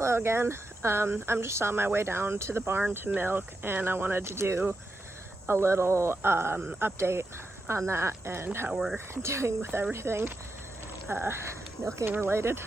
Hello again. I'm just on my way down to the barn to milk, and I wanted to do a little update on that and how we're doing with everything milking related.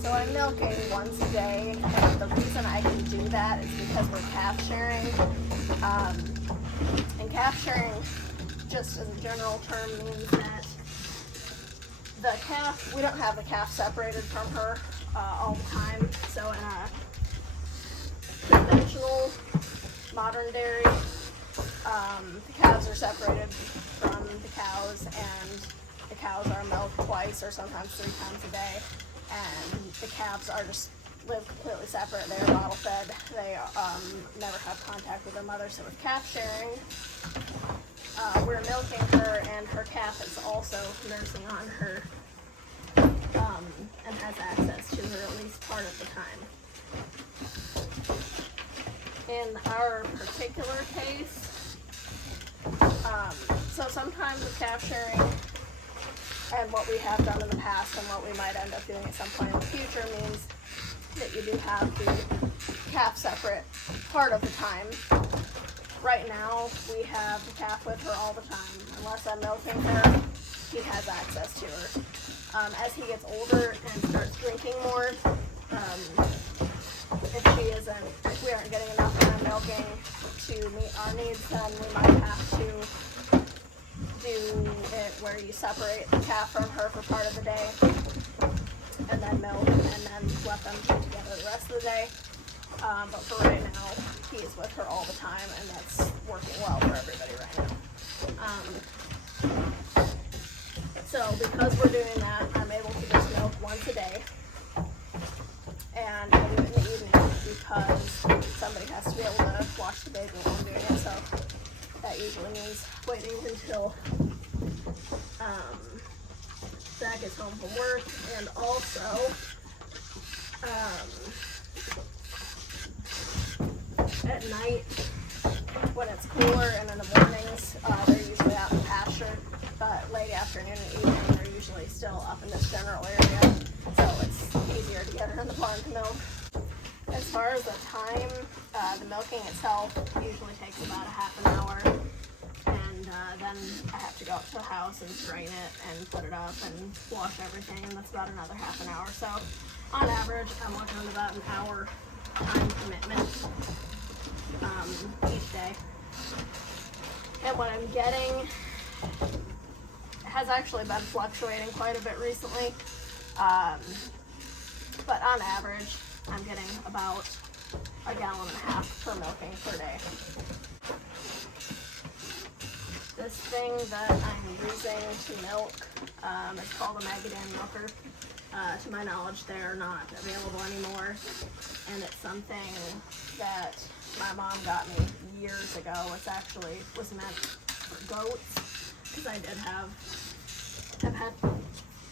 So I'm milking once a day, and the reason I can do that is because we're calf sharing. And calf sharing, just as a general term, means that the calf, we don't have the calf separated from her all the time. So in a conventional modern dairy, the calves are separated from the cows, and the cows are milked twice or sometimes 3 times a day. And the calves are just live completely separate. They're bottle fed. They never have contact with their mother. So with calf sharing, we're milking her, and her calf is also nursing on her and has access to her at least part of the time. In our particular case, so sometimes with calf sharing, and what we have done in the past and what we might end up doing at some point in the future, means that you do have the calf separate part of the time. Right now, we have the calf with her all the time. Unless I'm milking her, he has access to her. As he gets older and starts drinking more, if we aren't getting enough time milking to meet our needs, then we might have to do it where you separate the calf from her for part of the day and then milk and then let them be together the rest of the day. But for right now, he's with her all the time, and that's working well for everybody right now. So because we're doing that, I'm able to just milk once a day, and I do it in the evening because somebody has to be able to watch the baby while I'm doing it. So that usually means waiting until Zach gets home from work, and also at night when it's cooler, and in the mornings they're usually out in the pasture, but late afternoon and evening they're usually still up in this general area, so it's easier to get her in the barn to milk. As far as the time, the milking itself usually takes about a half an hour, and then I have to go up to the house and drain it and put it up and wash everything, and that's about another half an hour. So on average, I'm looking at about an hour time commitment each day. And what I'm getting has actually been fluctuating quite a bit recently. But on average, I'm getting about 1.5 gallons per milking per day. This thing that I'm using to milk is called a Magadan milker. To my knowledge, they're not available anymore, and it's something that my mom got me years ago. It actually was meant for goats, because I've had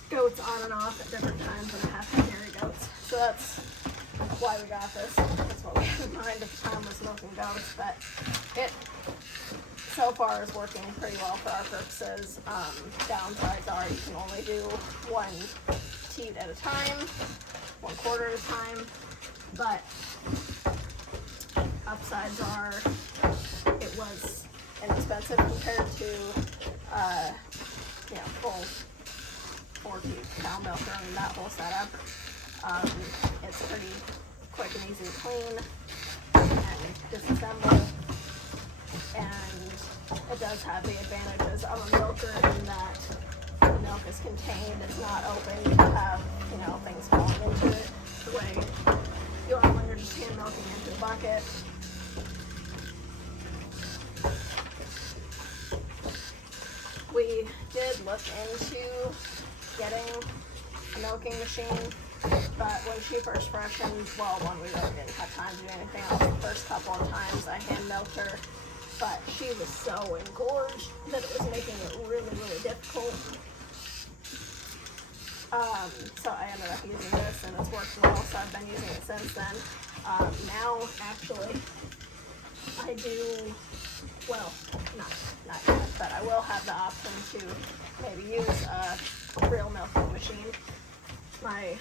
goats on and off at different times, and I have to dairy goats. So that's why we got this. That's what we had in mind at the time, was milking goats, but it so far is working pretty well for our purposes. Downsides are you can only do 1 teat at a time, 1/4 at a time, but upsides are it was inexpensive compared to full 4-teat cow milker and that whole setup. It's pretty quick and easy to clean and disassemble, and it does have the advantages of a milker in that the milk is contained, it's not open, you have things falling into it the way you are when you're just hand milking into a bucket. We did look into getting a milking machine, but when she first freshened, well, one, we really didn't have time to do anything else. The first couple of times I hand milked her, but she was so engorged that it was making it really, really difficult. So I ended up using this, and it's worked well, so I've been using it since then. Now, actually, I do, well, not yet, but I will have the option to maybe use a real milking machine. My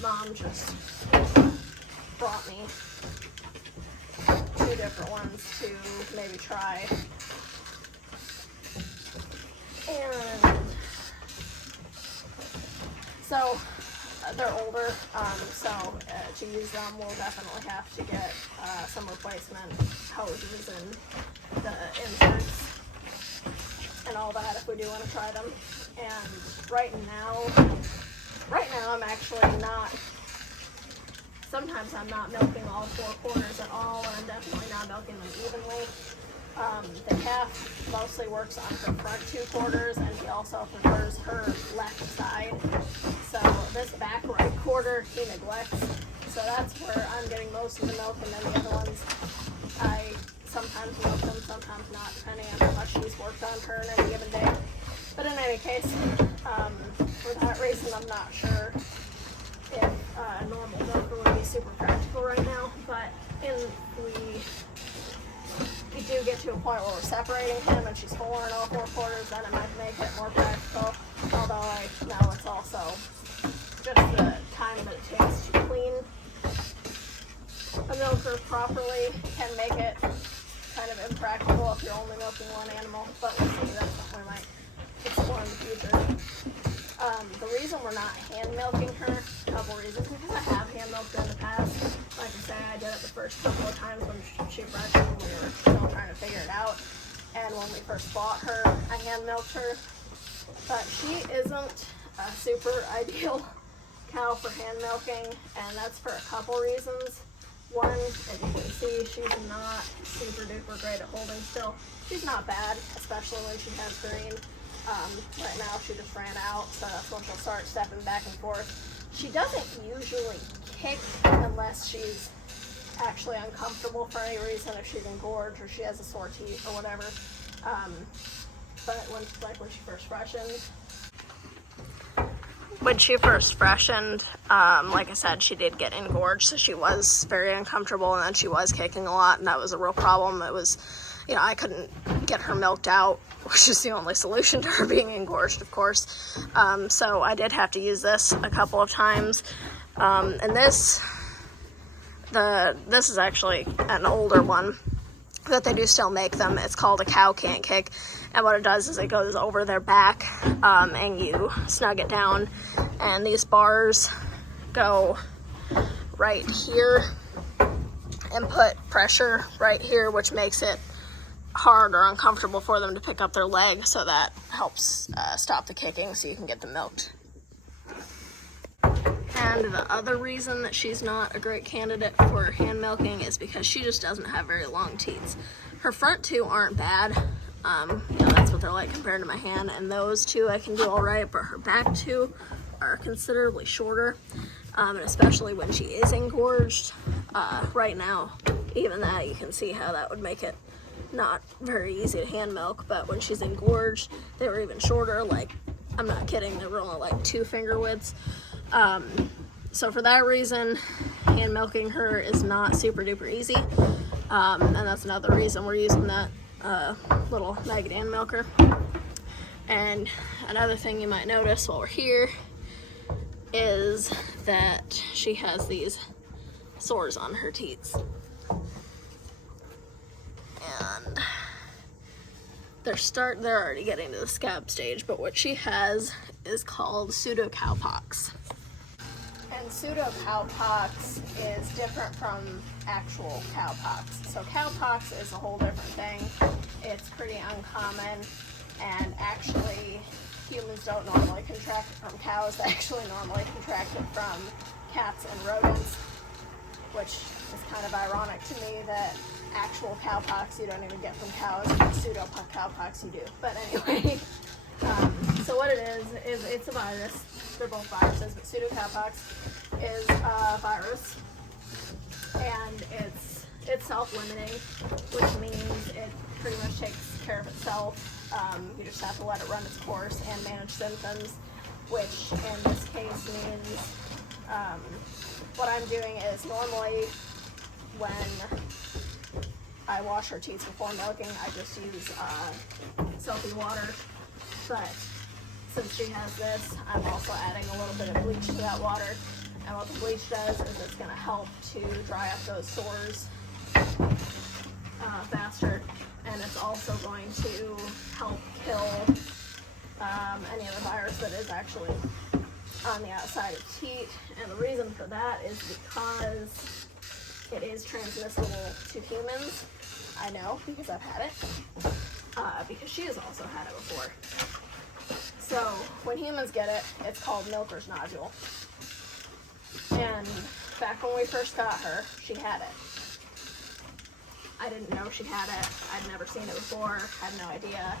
mom just brought me 2 different ones to maybe try, and so they're older, so to use them we'll definitely have to get some replacement hoses and the inserts and all that if we do want to try them. And right now I'm actually not, sometimes I'm not milking all 4 quarters at all, and I'm definitely not milking them evenly. The calf mostly works on her front 2 quarters, and he also prefers her left side. So this back right quarter he neglects. So that's where I'm getting most of the milk, and then the other ones I sometimes milk them, sometimes not, depending on how much she's worked on her in any given day. But in any case, for that reason, I'm not sure if a normal milker would be super practical right now. But if we do get to a point where we're separating him and she's fuller in all 4 quarters, then it might make it more practical. Although I know it's also just the time that it takes to clean a milker properly can make it kind of impractical if you're only milking 1 animal. But we'll see, that's something we might explore in the future. The reason we're not hand milking her, a couple reasons, because I have hand milked her in the past. Like I say, I did it the first couple of times when she freshened, when we were still trying to figure it out. And when we first bought her, I hand milked her. But she isn't a super ideal cow for hand milking, and that's for a couple reasons. One, as you can see, she's not super duper great at holding still. She's not bad, especially when she has green. Right now she just ran out, so that's when she'll start stepping back and forth. She doesn't usually kick unless she's actually uncomfortable for any reason, if she's engorged or she has a sore teeth or whatever. But when she first freshened, like I said, she did get engorged, so she was very uncomfortable, and then she was kicking a lot, and that was a real problem. It was, I couldn't get her milked out, which is the only solution to her being engorged, of course. So I did have to use this a couple of times. And this is actually an older one that they do still make them. It's called a cow can't kick. And what it does is it goes over their back, and you snug it down, and these bars go right here and put pressure right here, which makes it hard or uncomfortable for them to pick up their leg, so that helps stop the kicking so you can get them milked And the other reason that she's not a great candidate for hand milking is because she just doesn't have very long teats. Her front two aren't bad. That's what they're like compared to my hand, and those two I can do all right, but her back two are considerably shorter, and especially when she is engorged. Right now, even that, you can see how that would make it not very easy to hand milk, but when she's engorged, they were even shorter. Like, I'm not kidding, they were only like 2 finger widths. So for that reason, hand milking her is not super duper easy, and that's another reason we're using that little maggot hand milker. And another thing you might notice while we're here is that she has these sores on her teats, and they're already getting to the scab stage, but what she has is called Pseudocowpox. And Pseudocowpox is different from actual cowpox. So cowpox is a whole different thing. It's pretty uncommon, and actually humans don't normally contract it from cows. They actually normally contract it from cats and rodents, which is kind of ironic to me that actual cowpox you don't even get from cows, but pseudocowpox you do. But anyway, so what it is it's a virus. They're both viruses, but pseudocowpox is a virus, and it's self-limiting, which means it pretty much takes care of itself. You just have to let it run its course and manage symptoms, which in this case means what I'm doing is normally when I wash her teeth before milking, I just use soapy water, but since she has this, I'm also adding a little bit of bleach to that water. And what the bleach does is it's going to help to dry up those sores faster, and it's also going to help kill any of the virus that is actually on the outside of teat. And the reason for that is because it is transmissible to humans. I know, because I've had it, because she has also had it before. So when humans get it, it's called milker's nodule. And back when we first got her, she had it. I didn't know she had it. I'd never seen it before, had no idea.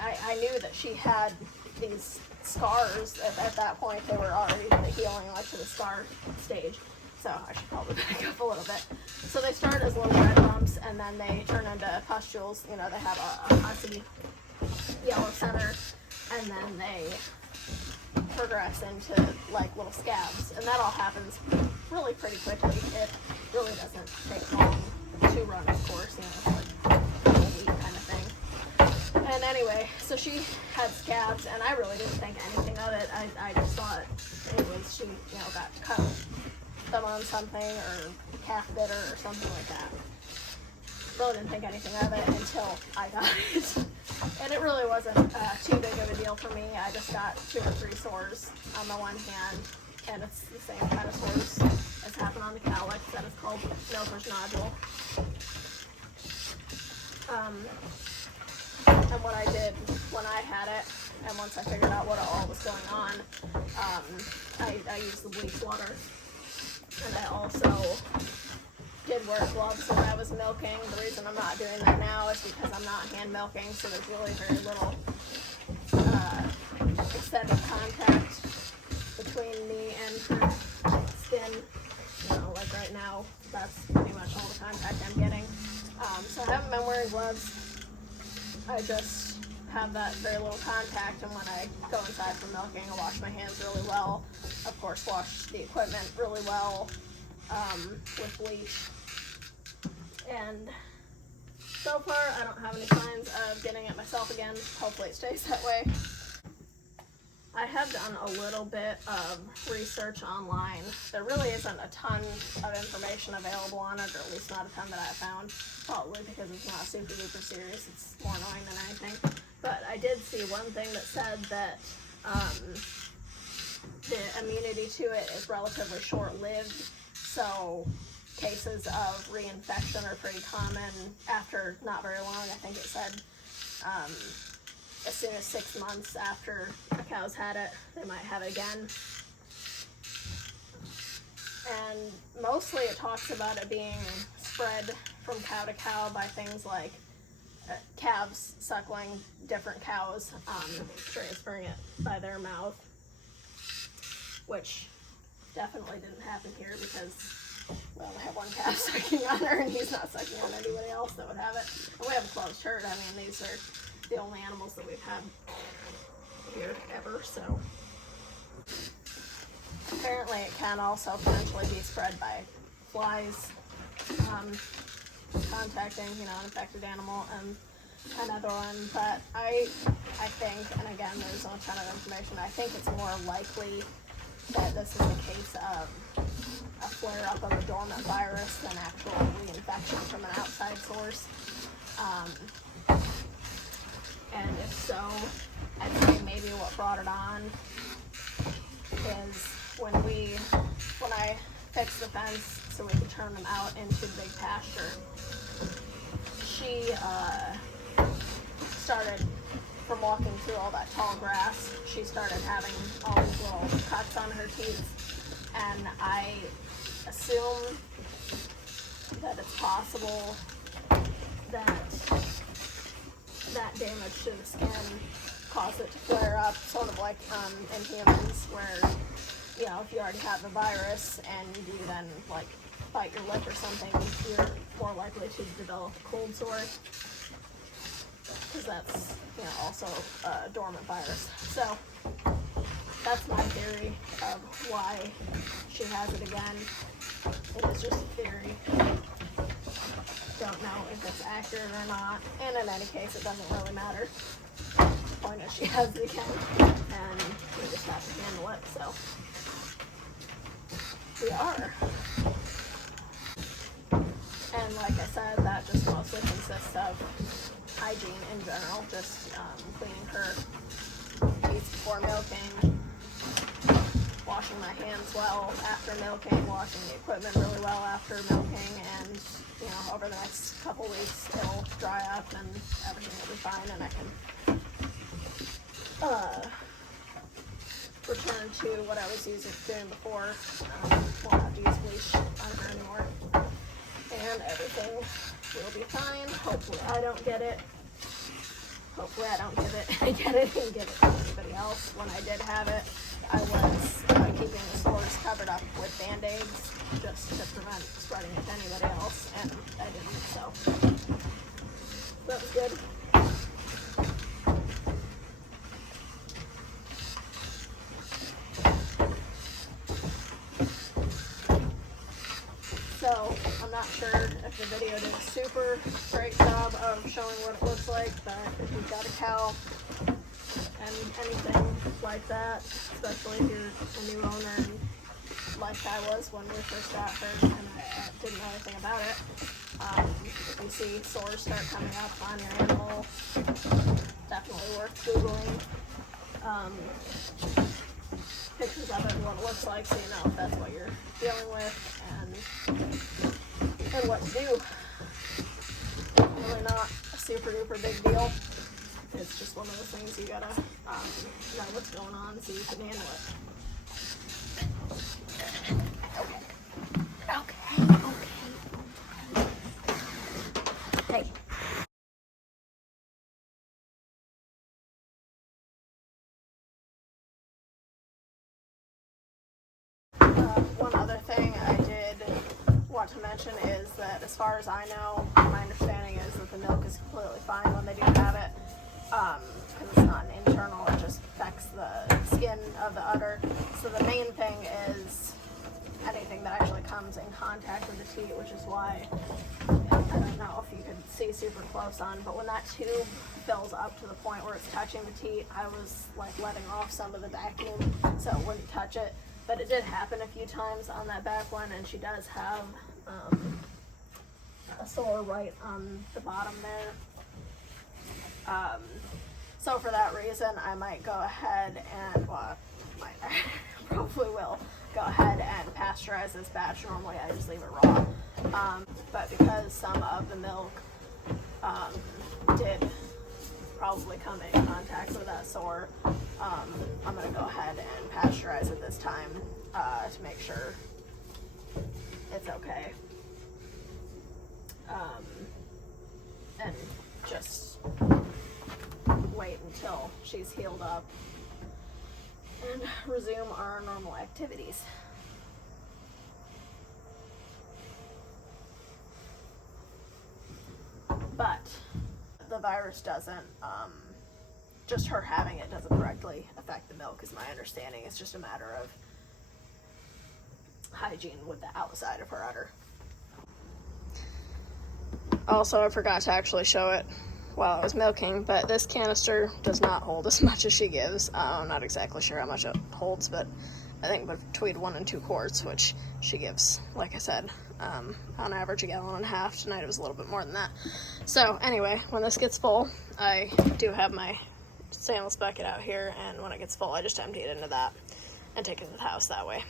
I knew that she had these scars. At that point, they were already healing like to the scar stage. So I should probably back up a little bit. So they start as little red bumps, and then they turn into pustules. You know, they have a pussy yellow center, and then they progress into like little scabs, and that all happens really pretty quickly. It really doesn't take long to run its course, you know, it's like a week kind of thing. And anyway, so she had scabs, and I really didn't think anything of it. I just thought it was she, you know, got cut them on something, or calf bit her or something like that. Really didn't think anything of it until I got it. And it really wasn't too big of a deal for me. I just got 2 or 3 sores on the one hand, and it's the same kind of sores as happen on the cow. Like I said, it's called milker's nodule. And what I did when I had it, and once I figured out what all was going on, I used the bleach water, and I also did wear gloves when I was milking. The reason I'm not doing that now is because I'm not hand milking, so there's really very little extended contact between me and her skin. You know, like right now, that's pretty much all the contact I'm getting. So I haven't been wearing gloves. I just have that very little contact, and when I go inside for milking, I wash my hands really well. Of course, wash the equipment really well with bleach. And so far, I don't have any signs of getting it myself again. Hopefully it stays that way. I have done a little bit of research online. There really isn't a ton of information available on it, or at least not a ton that I found. Probably because it's not super duper serious. It's more annoying than anything. But I did see one thing that said that the immunity to it is relatively short-lived. So cases of reinfection are pretty common after not very long. I think it said as soon as 6 months after a cow's had it, they might have it again. And mostly it talks about it being spread from cow to cow by things like calves suckling different cows, transferring it by their mouth, which definitely didn't happen here because, well, we have one calf sucking on her and he's not sucking on anybody else that would have it. And we have a closed herd. I mean, these are the only animals that we've had here ever, so. Apparently it can also potentially be spread by flies, contacting, you know, an infected animal and another one. But I think, and again, there's no ton of information, I think it's more likely that this is a case of a flare-up of a dormant virus than actual reinfection from an outside source. And if so, I'd say maybe what brought it on is when I fixed the fence so we could turn them out into the big pasture, she started, from walking through all that tall grass, she started having all these little cuts on her teeth, and I assume that it's possible that that damage to the skin caused it to flare up, sort of like in humans where, you know, if you already have the virus and you then like bite your lip or something, you're more likely to develop a cold sore, because that's, you know, also a dormant virus. So that's my theory of why she has it again. It is just a theory. Don't know if it's accurate or not, and in any case it doesn't really matter. The point is she has it again, and we just have to handle it, so we are. And like I said, that just mostly consists of hygiene in general, just cleaning her teeth before milking, washing my hands well after milking, washing the equipment really well after milking, and, you know, over the next couple weeks it'll dry up and everything will be fine, and I can return to what I was doing before. Won't have to use bleach on her anymore, and everything will be fine. Hopefully I don't get it. Hopefully I don't get it and give it to anybody else. When I did have it, I was keeping the sores covered up with Band-Aids just to prevent spreading it to anybody else, and I didn't, so that was good. So I'm not sure if the video did a super great job of showing what it looks like, but if you've got a cow and anything like that, especially if you're a new owner and like I was when we first got her and I didn't know anything about it, if you see sores start coming up on your animal, definitely worth Googling pictures of it and what it looks like, so you know if that's what you're dealing with and what to do. Really not a super duper big deal. It's just one of those things you gotta know what's going on so you can handle it. Okay. Hey. One other thing I did want to mention is that, as far as I know, my understanding is that the milk is completely fine when they do have it, because it's not an internal, it just affects the skin of the udder. So the main thing is anything that actually comes in contact with the teat, which is why, I don't know if you could see super close on, but when that tube fills up to the point where it's touching the teat, I was like letting off some of the vacuum so it wouldn't touch it. But it did happen a few times on that back one, and she does have a sore right on the bottom there. So for that reason, I might go ahead and, well, I probably will go ahead and pasteurize this batch. Normally I just leave it raw. But because some of the milk did probably come in contact with that sore, I'm going to go ahead and pasteurize it this time to make sure it's okay. And just wait until she's healed up and resume our normal activities. But the virus doesn't, just her having it doesn't directly affect the milk is my understanding. It's just a matter of hygiene with the outside of her udder. Also, I forgot to actually show it while I was milking, but this canister does not hold as much as she gives. I'm not exactly sure how much it holds, but I think between 1 and 2 quarts, which she gives, like I said, on average 1.5 gallons. Tonight it was a little bit more than that. So anyway, when this gets full, I do have my stainless bucket out here, and when it gets full, I just empty it into that and take it to the house that way.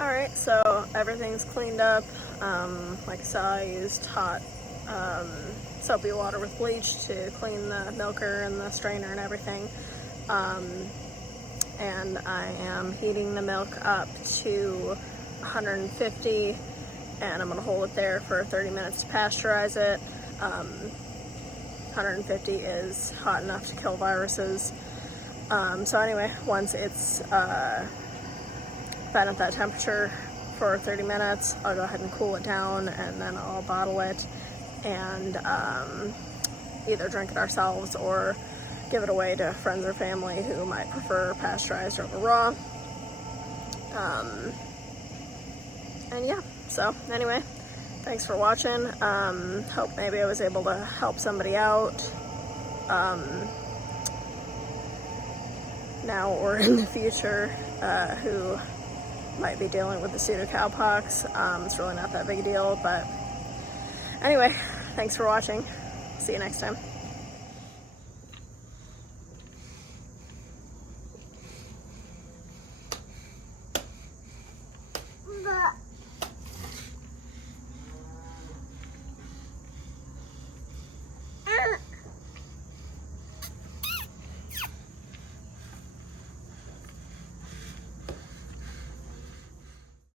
Alright, so everything's cleaned up. Like I saw, I used hot soapy water with bleach to clean the milker and the strainer and everything. And I am heating the milk up to 150, and I'm going to hold it there for 30 minutes to pasteurize it. 150 is hot enough to kill viruses. So anyway, once it's been at that temperature for 30 minutes, I'll go ahead and cool it down, and then I'll bottle it and either drink it ourselves or give it away to friends or family who might prefer pasteurized over raw. And yeah, so anyway, thanks for watching. Hope maybe I was able to help somebody out now or in the future who might be dealing with the Pseudocowpox. It's really not that big a deal, but anyway, thanks for watching. See you next time.